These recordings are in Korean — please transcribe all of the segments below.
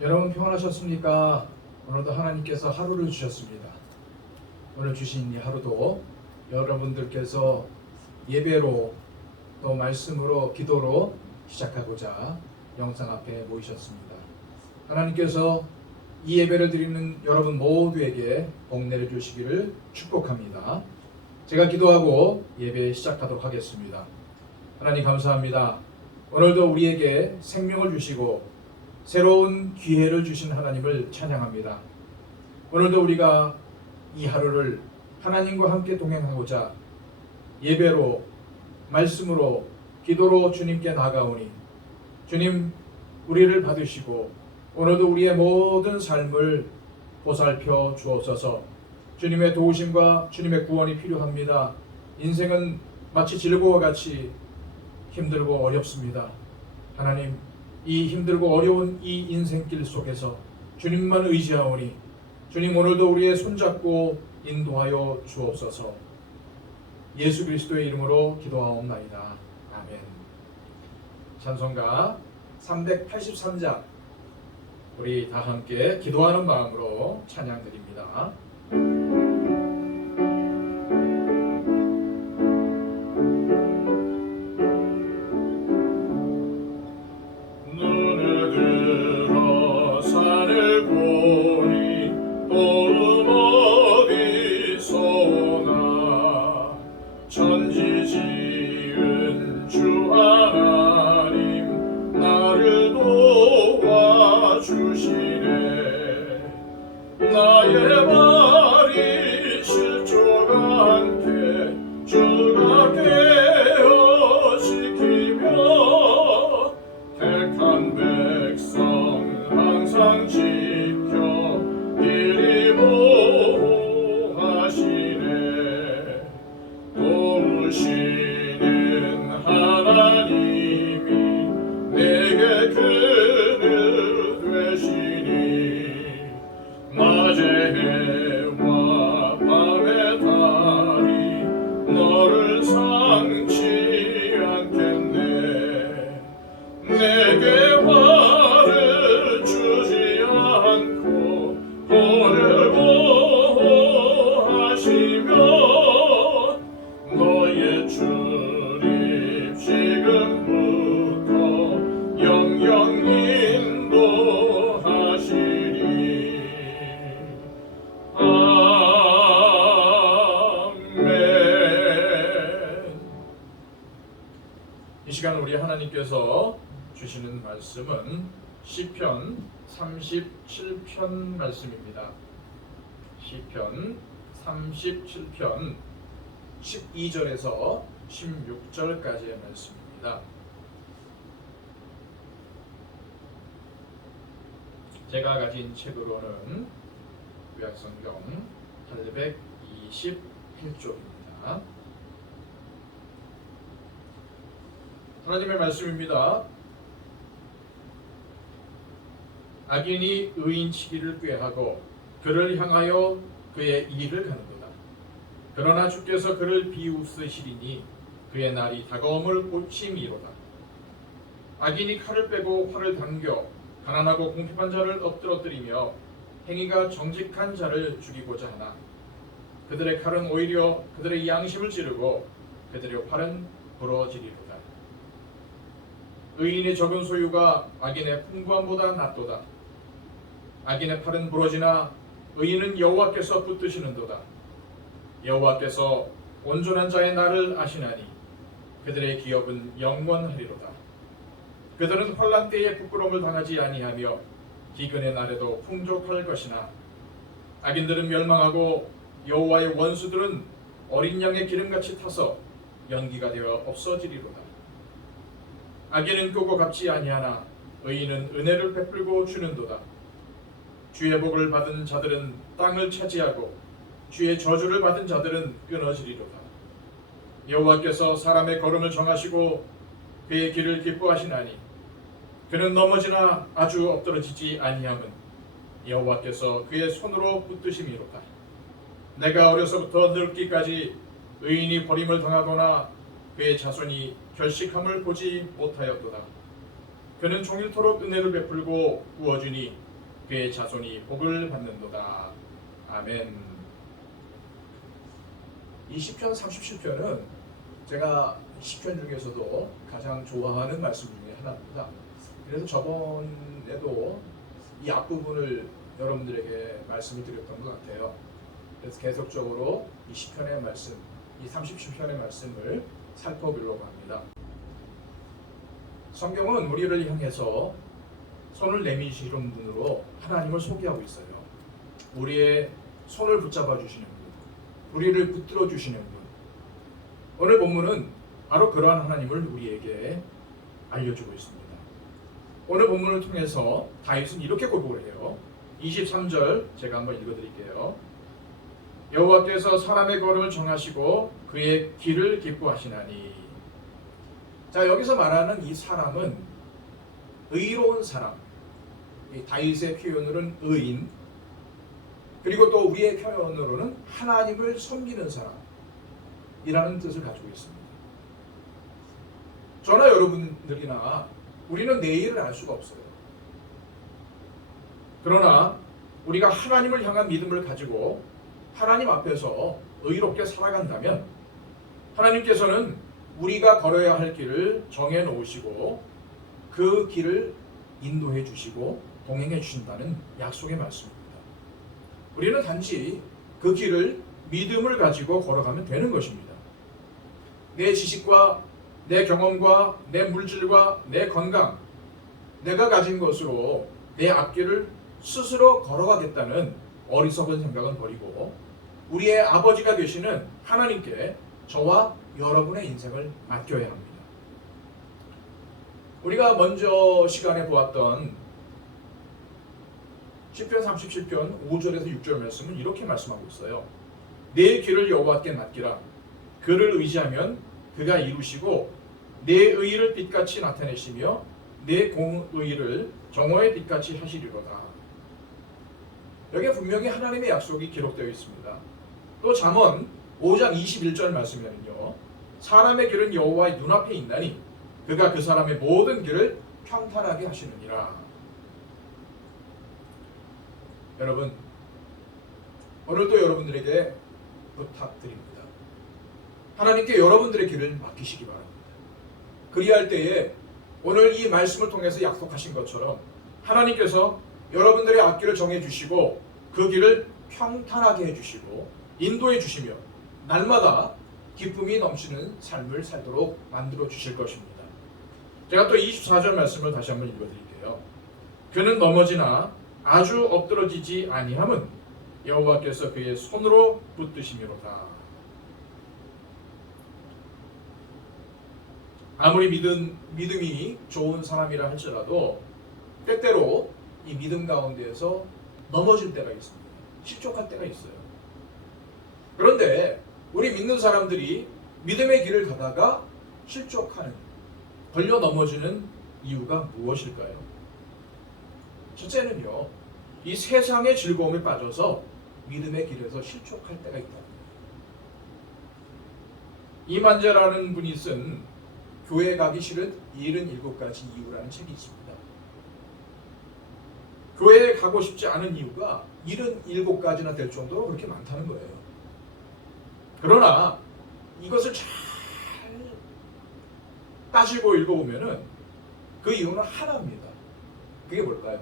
여러분 평안하셨습니까? 오늘도 하나님께서 하루를 주셨습니다. 오늘 주신 이 하루도 여러분들께서 예배로 또 말씀으로 기도로 시작하고자 영상 앞에 모이셨습니다. 하나님께서 이 예배를 드리는 여러분 모두에게 복 내려주시기를 축복합니다. 제가 기도하고 예배 시작하도록 하겠습니다. 하나님 감사합니다. 오늘도 우리에게 생명을 주시고 새로운 기회를 주신 하나님을 찬양합니다. 오늘도 우리가 이 하루를 하나님과 함께 동행하고자 예배로, 말씀으로, 기도로 주님께 나아가오니 주님 우리를 받으시고 오늘도 우리의 모든 삶을 보살펴 주옵소서. 주님의 도우심과 주님의 구원이 필요합니다. 인생은 마치 질고와 같이 힘들고 어렵습니다. 하나님, 이 힘들고 어려운 이 인생길 속에서 주님만 의지하오니 주님 오늘도 우리의 손잡고 인도하여 주옵소서. 예수 그리스도의 이름으로 기도하옵나이다. 아멘. 찬송가 383장 우리 다 함께 기도하는 마음으로 찬양드립니다. 나의 발이 실족하게 주가 깨어시키며 택한 백성 항상 지켜 길이 모호하시네. 도우시는 하나님이 내게 그늘 되시니 낮의 해와 밤의 달이 너를 상치 않겠네. 내게 화를 주지 않고 너를 보호하시며 너의 출입 지금부터 영영 인도하시리. 이 시간 우리 하나님께서 주시는 말씀은 시편 37편 말씀입니다. 시편 37편 12절에서 16절까지의 말씀입니다. 제가 가진 책으로는 구약성경 828쪽입니다. 하나님의 말씀입니다. 악인이 의인치기를 꾀하고 그를 향하여 그의 일을 가는도다. 그러나 주께서 그를 비웃으시리니 그의 날이 다가옴을 고침이로다. 악인이 칼을 빼고 활을 당겨 가난하고 궁핍한 자를 엎드러뜨리며 행위가 정직한 자를 죽이고자 하나 그들의 칼은 오히려 그들의 양심을 찌르고 그들의 활은 부러지리로다. 의인의 적은 소유가 악인의 풍부함보다 낫도다. 악인의 팔은 부러지나 의인은 여호와께서 붙드시는도다. 여호와께서 온전한 자의 날을 아시나니 그들의 기업은 영원하리로다. 그들은 환난 때에 부끄러움을 당하지 아니하며 기근의 날에도 풍족할 것이나 악인들은 멸망하고 여호와의 원수들은 어린 양의 기름같이 타서 연기가 되어 없어지리로다. 악인은 끄고 갚지 아니하나 의인은 은혜를 베풀고 주는도다. 주의 복을 받은 자들은 땅을 차지하고 주의 저주를 받은 자들은 끊어지리로다. 여호와께서 사람의 걸음을 정하시고 그의 길을 기뻐하시나니 그는 넘어지나 아주 엎드러지지 아니함은 여호와께서 그의 손으로 붙드심이로다. 내가 어려서부터 늙기까지 의인이 버림을 당하거나 그의 자손이 결식함을 보지 못하였도다. 그는 종일토록 은혜를 베풀고 구워주니 그의 자손이 복을 받는도다. 아멘. 이 시편 37편은 제가 시편 중에서도 가장 좋아하는 말씀 중에 하나입니다. 그래서 저번에도 이 앞부분을 여러분들에게 말씀을 드렸던 것 같아요. 그래서 계속적으로 이 시편의 말씀, 이 37편의 말씀을 살펴보려고 합니다. 성경은 우리를 향해서 손을 내미시는 분으로 하나님을 소개하고 있어요. 우리의 손을 붙잡아 주시는 분, 우리를 붙들어 주시는 분. 오늘 본문은 바로 그러한 하나님을 우리에게 알려주고 있습니다. 오늘 본문을 통해서 다윗은 이렇게 고백을 해요. 23절 제가 한번 읽어드릴게요. 여호와께서 사람의 걸음을 정하시고 그의 길을 기뻐하시나니. 자, 여기서 말하는 이 사람은 의로운 사람, 이 다윗의 표현으로는 의인, 그리고 또 우리의 표현으로는 하나님을 섬기는 사람이라는 뜻을 가지고 있습니다. 저나 여러분들이나 우리는 내일을 알 수가 없어요. 그러나 우리가 하나님을 향한 믿음을 가지고 하나님 앞에서 의롭게 살아간다면 하나님께서는 우리가 걸어야 할 길을 정해 놓으시고 그 길을 인도해 주시고 동행해 주신다는 약속의 말씀입니다. 우리는 단지 그 길을 믿음을 가지고 걸어가면 되는 것입니다. 내 지식과 내 경험과 내 물질과 내 건강, 내가 가진 것으로 내 앞길을 스스로 걸어가겠다는 어리석은 생각은 버리고 우리의 아버지가 되시는 하나님께 저와 여러분의 인생을 맡겨야 합니다. 우리가 먼저 시간에 보았던 시편 37편 5절에서 6절 말씀은 이렇게 말씀하고 있어요. 내 길을 여호와께 맡기라. 그를 의지하면 그가 이루시고 내 의를 빛같이 나타내시며 내 공의를 정오의 빛같이 하시리로다. 여기에 분명히 하나님의 약속이 기록되어 있습니다. 또 잠언 5장 21절 말씀에는요. 사람의 길은 여호와의 눈앞에 있나니 그가 그 사람의 모든 길을 평탄하게 하시느니라. 여러분, 오늘도 여러분들에게 부탁드립니다. 하나님께 여러분들의 길을 맡기시기 바랍니다. 그리할 때에 오늘 이 말씀을 통해서 약속하신 것처럼 하나님께서 여러분들의 앞길을 정해 주시고 그 길을 평탄하게 해주시고 인도해 주시며 날마다 기쁨이 넘치는 삶을 살도록 만들어 주실 것입니다. 제가 또 24절 말씀을 다시 한번 읽어드릴게요. 그는 넘어지나 아주 엎드러지지 아니함은 여호와께서 그의 손으로 붙드시미로다. 아무리 믿음이 좋은 사람이라 할지라도 때때로 이 믿음 가운데에서 넘어질 때가 있습니다. 실족할 때가 있어요. 그런데 우리 믿는 사람들이 믿음의 길을 가다가 실족하는, 걸려 넘어지는 이유가 무엇일까요? 첫째는요, 이 세상의 즐거움에 빠져서 믿음의 길에서 실족할 때가 있다. 이만재라는 분이 쓴 교회 가기 싫은 77가지 이유라는 책이 있습니다. 교회에 가고 싶지 않은 이유가 77가지나 될 정도로 그렇게 많다는 거예요. 그러나 이것을 잘 따지고 읽어보면은 그 이유는 하나입니다. 그게 뭘까요?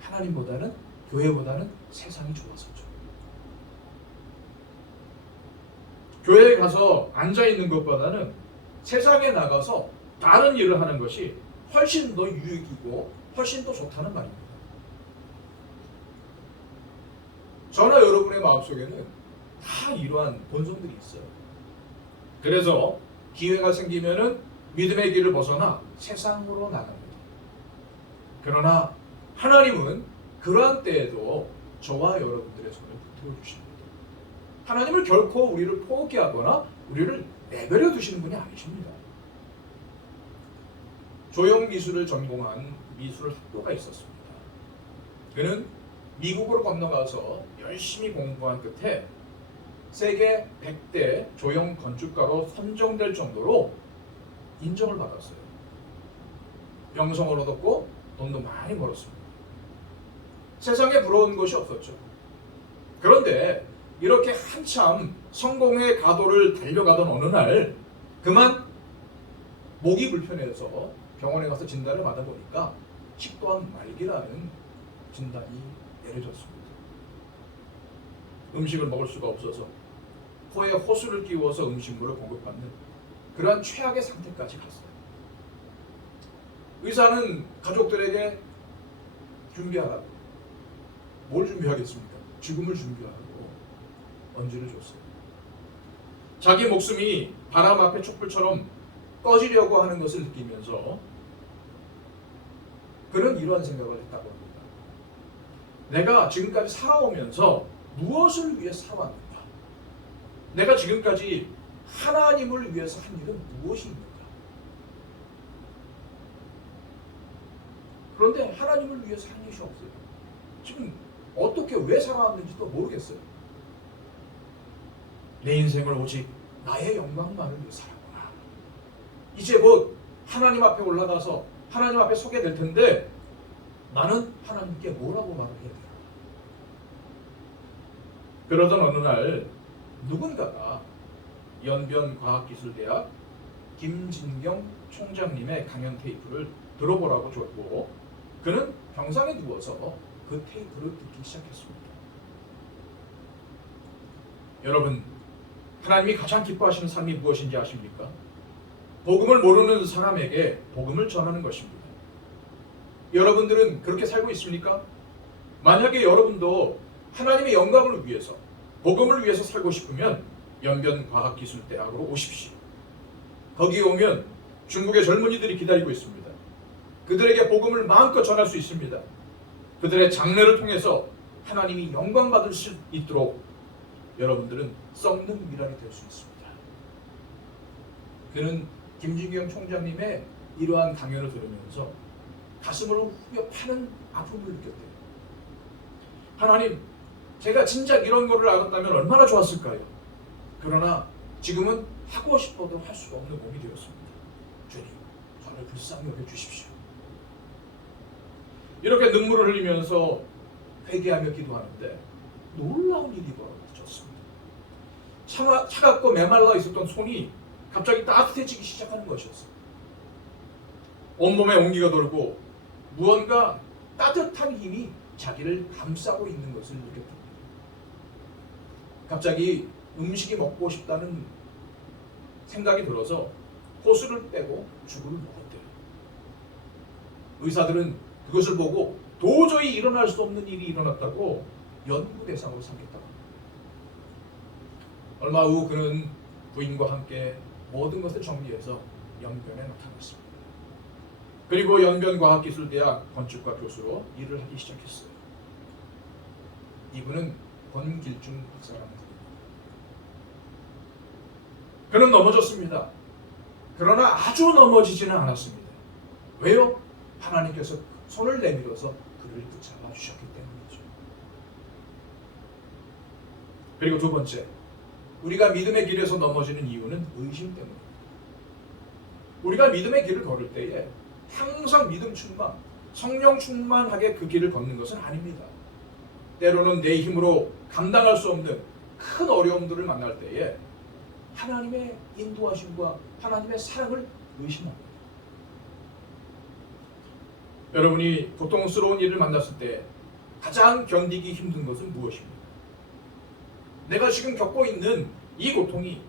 하나님보다는, 교회보다는 세상이 좋아서죠. 교회에 가서 앉아있는 것보다는 세상에 나가서 다른 일을 하는 것이 훨씬 더 유익이고 훨씬 더 좋다는 말입니다. 저나 여러분의 마음속에는 다 이러한 본성들이 있어요. 그래서 기회가 생기면은 믿음의 길을 벗어나 세상으로 나갑니다. 그러나 하나님은 그러한 때에도 저와 여러분들의 손을 붙들어 주십니다. 하나님을 결코 우리를 포기하거나 우리를 내버려 두시는 분이 아니십니다. 조형미술을 전공한 미술학도가 있었습니다. 그는 미국으로 건너가서 열심히 공부한 끝에 세계 100대 조형 건축가로 선정될 정도로 인정을 받았어요. 명성을 얻었고 돈도 많이 벌었습니다. 세상에 부러운 것이 없었죠. 그런데 이렇게 한참 성공의 가도를 달려가던 어느 날 그만 목이 불편해서 병원에 가서 진단을 받아보니까 식도암 말기라는 진단이 내려졌습니다. 음식을 먹을 수가 없어서 코에 호수를 끼워서 음식물을 공급받는 그러한 최악의 상태까지 갔어요. 의사는 가족들에게 준비하라고, 뭘 준비하겠습니까? 죽음을 준비하라고 언지를 줬어요. 자기 목숨이 바람 앞에 촛불처럼 꺼지려고 하는 것을 느끼면서 그는 이러한 생각을 했다고 합니다. 내가 지금까지 살아오면서 무엇을 위해 살아왔는가? 내가 지금까지 하나님을 위해서 한 일은 무엇이 있는가? 그런데 하나님을 위해서 한 일이 없어요. 지금 어떻게 왜 살아왔는지도 모르겠어요. 내 인생을 오직 나의 영광만을 위해 살았구나. 이제 곧 하나님 앞에 올라가서 하나님 앞에 서게 될 텐데 나는 하나님께 뭐라고 말을 해야 되나? 그러던 어느 날 누군가가 연변과학기술대학 김진경 총장님의 강연 테이프를 들어보라고 줬고 그는 병상에 누워서 그 테이프를 듣기 시작했습니다. 여러분, 하나님이 가장 기뻐하시는 삶이 무엇인지 아십니까? 복음을 모르는 사람에게 복음을 전하는 것입니다. 여러분들은 그렇게 살고 있습니까? 만약에 여러분도 하나님의 영광을 위해서 복음을 위해서 살고 싶으면 연변과학기술대학으로 오십시오. 거기 오면 중국의 젊은이들이 기다리고 있습니다. 그들에게 복음을 마음껏 전할 수 있습니다. 그들의 장래를 통해서 하나님이 영광 받을 수 있도록 여러분들은 썩는 미랄이 될 수 있습니다. 그는 김진경 총장님의 이러한 강연을 들으면서 가슴을 후벼 파는 아픔을 느꼈대요. 하나님, 제가 진작 이런 거를 알았다면 얼마나 좋았을까요? 그러나 지금은 하고 싶어도 할 수가 없는 몸이 되었습니다. 주님, 저를 불쌍히 여겨주십시오. 이렇게 눈물을 흘리면서 회개하며 기도하는데 놀라운 일이 벌어졌습니다. 차갑고 메말라 있었던 손이 갑자기 따뜻해지기 시작하는 것이었어요. 온몸에 온기가 돌고 무언가 따뜻한 힘이 자기를 감싸고 있는 것을 느꼈습니다. 갑자기 음식이 먹고 싶다는 생각이 들어서 호수를 빼고 죽을 먹었대요. 의사들은 그것을 보고 도저히 일어날 수 없는 일이 일어났다고 연구 대상으로 삼겠다고 합니다. 얼마 후 그는 부인과 함께 모든 것을 정리해서 연변에 나타났습니다. 그리고 연변과학기술대학 건축과 교수로 일을 하기 시작했어요. 이분은 권길중 박사라는 분입니다. 그는 넘어졌습니다. 그러나 아주 넘어지지는 않았습니다. 왜요? 하나님께서 손을 내밀어서 그를 붙잡아 주셨기 때문이죠. 그리고 두 번째, 우리가 믿음의 길에서 넘어지는 이유는 의심 때문입니다. 우리가 믿음의 길을 걸을 때에 항상 믿음 충만, 성령 충만하게 그 길을 걷는 것은 아닙니다. 때로는 내 힘으로 감당할 수 없는 큰 어려움들을 만날 때에 하나님의 인도하심과 하나님의 사랑을 의심합니다. 여러분이 고통스러운 일을 만났을 때 가장 견디기 힘든 것은 무엇입니까? 내가 지금 겪고 있는 이 고통이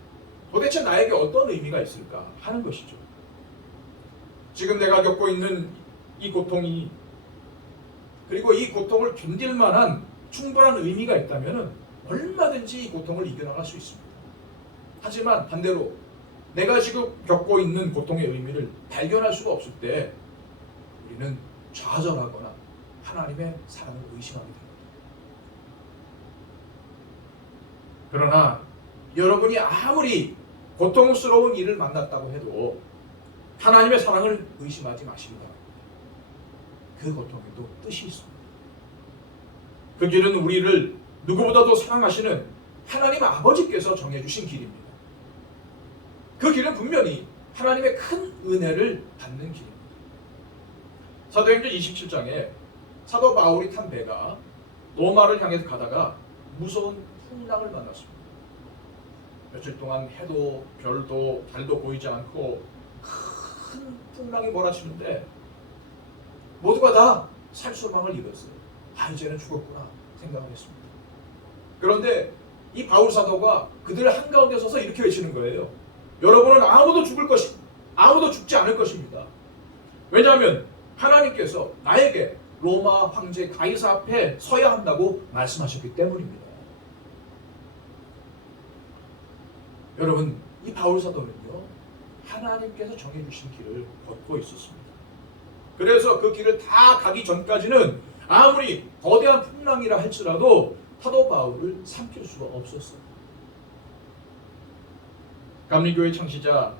도대체 나에게 어떤 의미가 있을까 하는 것이죠. 지금 내가 겪고 있는 이 고통이, 그리고 이 고통을 견딜 만한 충분한 의미가 있다면 얼마든지 이 고통을 이겨나갈 수 있습니다. 하지만 반대로 내가 지금 겪고 있는 고통의 의미를 발견할 수가 없을 때 우리는 좌절하거나 하나님의 사랑을 의심하게 됩니다. 그러나 여러분이 아무리 고통스러운 일을 만났다고 해도 하나님의 사랑을 의심하지 마시기 바랍니다. 그 고통에도 뜻이 있습니다. 그 길은 우리를 누구보다도 사랑하시는 하나님 아버지께서 정해주신 길입니다. 그 길은 분명히 하나님의 큰 은혜를 받는 길입니다. 사도행전 27장에 사도 바울이 탄 배가 로마를 향해서 가다가 무서운 풍랑을 만났습니다. 며칠 동안 해도 별도 달도 보이지 않고 큰 풍랑이 몰아치는데 모두가 다 살소망을 잃었어요. 이제는 죽었구나 생각을 했습니다. 그런데 이 바울 사도가 그들 한가운데 서서 이렇게 외치는 거예요. 여러분은 아무도 죽지 않을 것입니다. 왜냐하면 하나님께서 나에게 로마 황제 가이사 앞에 서야 한다고 말씀하셨기 때문입니다. 여러분, 이 바울 사도는요, 하나님께서 정해주신 길을 걷고 있었습니다. 그래서 그 길을 다 가기 전까지는 아무리 거대한 풍랑이라 할지라도 사도 바울을 삼킬 수가 없었어요. 감리교회 창시자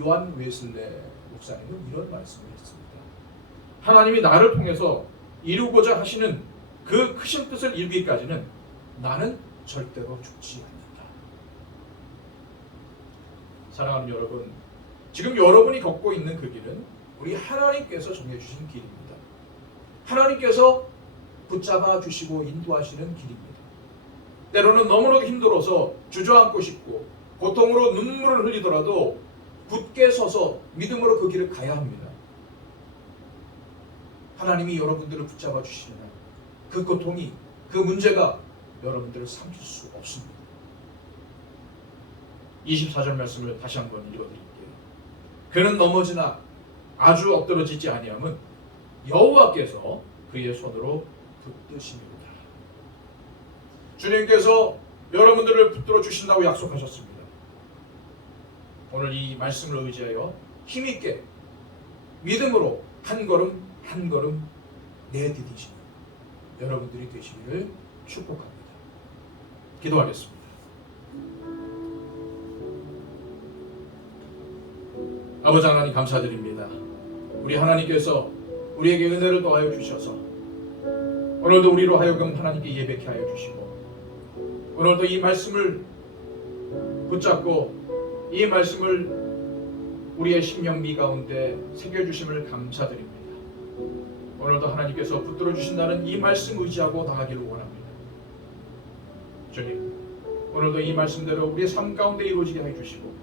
요한 웨슬레 목사님은 이런 말씀을 했습니다. 하나님이 나를 통해서 이루고자 하시는 그 크신 뜻을 이루기까지는 나는 절대로 죽지 않는다. 사랑하는 여러분, 지금 여러분이 걷고 있는 그 길은 우리 하나님께서 정해주신 길입니다. 하나님께서 붙잡아 주시고 인도하시는 길입니다. 때로는 너무나도 힘들어서 주저앉고 싶고 고통으로 눈물을 흘리더라도 굳게 서서 믿음으로 그 길을 가야 합니다. 하나님이 여러분들을 붙잡아 주시는 한 그 고통이, 그 문제가 여러분들을 삼킬 수 없습니다. 24절 말씀을 다시 한번 읽어드릴게요. 그는 넘어지나 아주 엎드러지지 아니함은 여호와께서 그의 손으로 붙드심이로다. 주님께서 여러분들을 붙들어 주신다고 약속하셨습니다. 오늘 이 말씀을 의지하여 힘있게 믿음으로 한 걸음 한 걸음 내디디시는 여러분들이 되시기를 축복합니다. 기도하겠습니다. 아버지 하나님 감사드립니다. 우리 하나님께서 우리에게 은혜를 더하여 주셔서 오늘도 우리로 하여금 하나님께 예배케 하여 주시고 오늘도 이 말씀을 붙잡고 이 말씀을 우리의 심령미 가운데 새겨주심을 감사드립니다. 오늘도 하나님께서 붙들어 주신다는 이 말씀 의지하고 나가기를 원합니다. 주님, 오늘도 이 말씀대로 우리의 삶 가운데 이루어지게 해주시고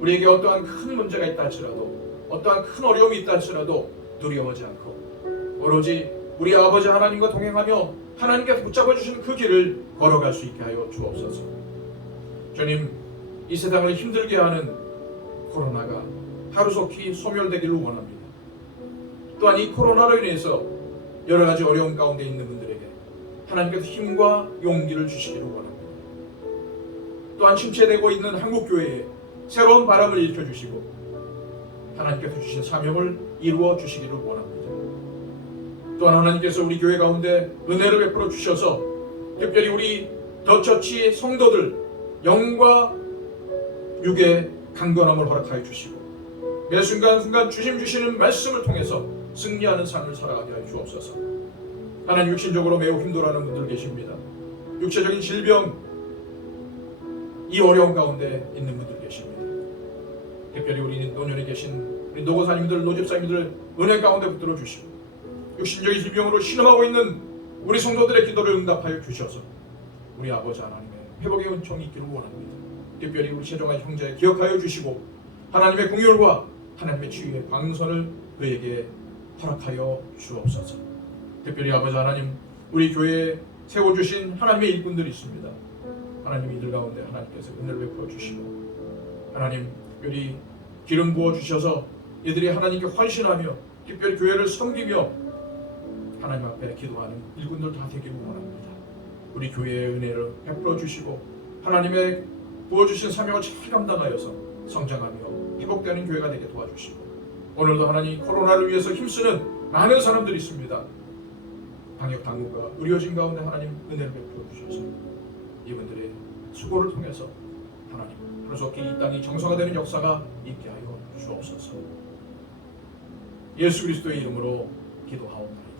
우리에게 어떠한 큰 문제가 있다 할지라도 어떠한 큰 어려움이 있다 할지라도 두려워하지 않고 오로지 우리 아버지 하나님과 동행하며 하나님께서 붙잡아 주시는 그 길을 걸어갈 수 있게 하여 주옵소서. 주님, 이 세상을 힘들게 하는 코로나가 하루속히 소멸되기를 원합니다. 또한 이 코로나로 인해서 여러 가지 어려움 가운데 있는 분들에게 하나님께서 힘과 용기를 주시기를 원합니다. 또한 침체되고 있는 한국교회에 새로운 바람을 일으켜주시고 하나님께서 주신 사명을 이루어 주시기를 원합니다. 또한 하나님께서 우리 교회 가운데 은혜를 베풀어 주셔서 특별히 우리 더처치 성도들 영과 육의 강건함을 허락하여 주시고 매 순간순간 주심 주시는 말씀을 통해서 승리하는 삶을 살아가게 하여 주옵소서. 하나님, 육신적으로 매우 힘들어하는 분들 계십니다. 육체적인 질병, 이 어려움 가운데 있는 분들 계십니다. 특별히 우리 노년에 계신 우리 노고사님들, 노집사님들 은혜 가운데 붙들어 주시고 육신적인 질병으로 신음하고 있는 우리 성도들의 기도를 응답하여 주셔서 우리 아버지 하나님의 회복의 은총이 있기를 원합니다. 특별히 우리 최종한 형제 기억하여 주시고 하나님의 긍휼과 하나님의 치유의 광선을 그에게 허락하여 주옵소서. 특별히 아버지 하나님, 우리 교회에 세워주신 하나님의 일꾼들이 있습니다. 하나님, 이들 가운데 하나님께서 은혜를 베풀어 주시고 하나님, 특별히 기름 부어 주셔서 이들이 하나님께 헌신하며 특별히 교회를 섬기며 하나님 앞에 기도하는 일꾼들 다 되기를 원합니다. 우리 교회의 은혜를 베풀어 주시고 하나님의 부어주신 사명을 잘 감당하여서 성장하며 회복되는 교회가 되게 도와주시고 오늘도 하나님 코로나를 위해서 힘쓰는 많은 사람들이 있습니다. 방역 당국과 의료진 가운데 하나님 은혜를 베풀어 주셔서 이분들의 수고를 통해서 하나님 하루속히 이 땅이 정상화되는 역사가 있게 하여 주옵소서. 예수 그리스도의 이름으로 기도하옵나이다.